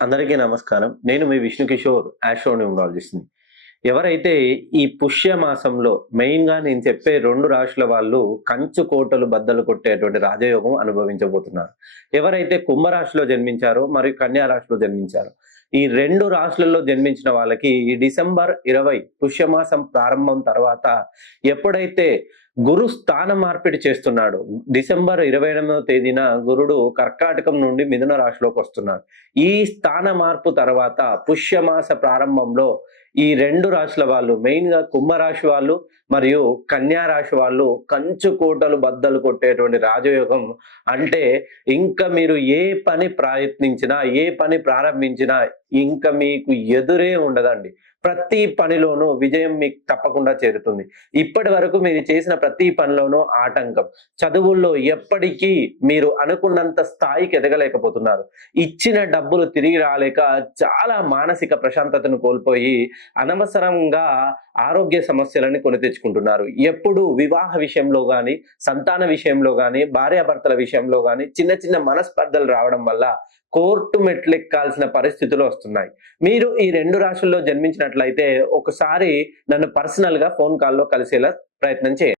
అందరికీ నమస్కారం. నేను మీ విష్ణు కిషోర్ ఆస్ట్రోన్యూమరాలజిస్ట్‌ని. ఎవరైతే ఈ పుష్య మాసంలో మెయిన్‌గా నేను చెప్పే 2 రాశుల వాళ్ళు కంచు కోటలు బద్దలు కొట్టేటువంటి రాజయోగం అనుభవించబోతున్నారు. ఎవరైతే కుంభరాశిలో జన్మించారో మరియు కన్యా రాశిలో జన్మించారో, ఈ 2 రాశులలో జన్మించిన వాళ్ళకి ఈ డిసెంబర్ 20 పుష్యమాసం ప్రారంభం తర్వాత ఎప్పుడైతే గురు స్థాన మార్పిడి చేస్తున్నాడు. డిసెంబర్ 28వ తేదీన గురుడు కర్కాటకం నుండి మిథున రాశిలోకి వస్తున్నాడు. ఈ స్థాన మార్పు తర్వాత పుష్యమాస ప్రారంభంలో ఈ 2 రాశుల వాళ్ళు మెయిన్‌గా కుంభరాశి వాళ్ళు మరియు కన్యా రాశి వాళ్ళు కంచు కోటలు బద్దలు కొట్టేటువంటి రాజయోగం. అంటే ఇంక మీరు ఏ పని ప్రయత్నించినా, ఏ పని ప్రారంభించినా ఇంక మీకు ఎదురే ఉండదండి. ప్రతి పనిలోనూ విజయం మీకు తప్పకుండా చేరుతుంది. ఇప్పటి వరకు మీరు చేసిన ప్రతి పనిలోనూ ఆటంకం. చదువుల్లో ఎప్పటికీ మీరు అనుకున్నంత స్థాయికి ఎదగలేకపోతున్నారు. ఇచ్చిన డబ్బులు తిరిగి రాలేక చాలా మానసిక ప్రశాంతతను కోల్పోయి అనవసరంగా ఆరోగ్య సమస్యలని కొని తెచ్చుకుంటున్నారు. ఎప్పుడు వివాహ విషయంలో గాని, సంతాన విషయంలో గాని, భార్యాభర్తల విషయంలో గాని చిన్న చిన్న మనస్పర్ధలు రావడం వల్ల కోర్టు మెట్లెక్కాల్సిన పరిస్థితులు వస్తున్నాయి. మీరు ఈ 2 రాశుల్లో జన్మించినట్లయితే ఒకసారి నన్ను పర్సనల్‌గా ఫోన్ కాల్‌లో కలిసేలా ప్రయత్నం చేయండి.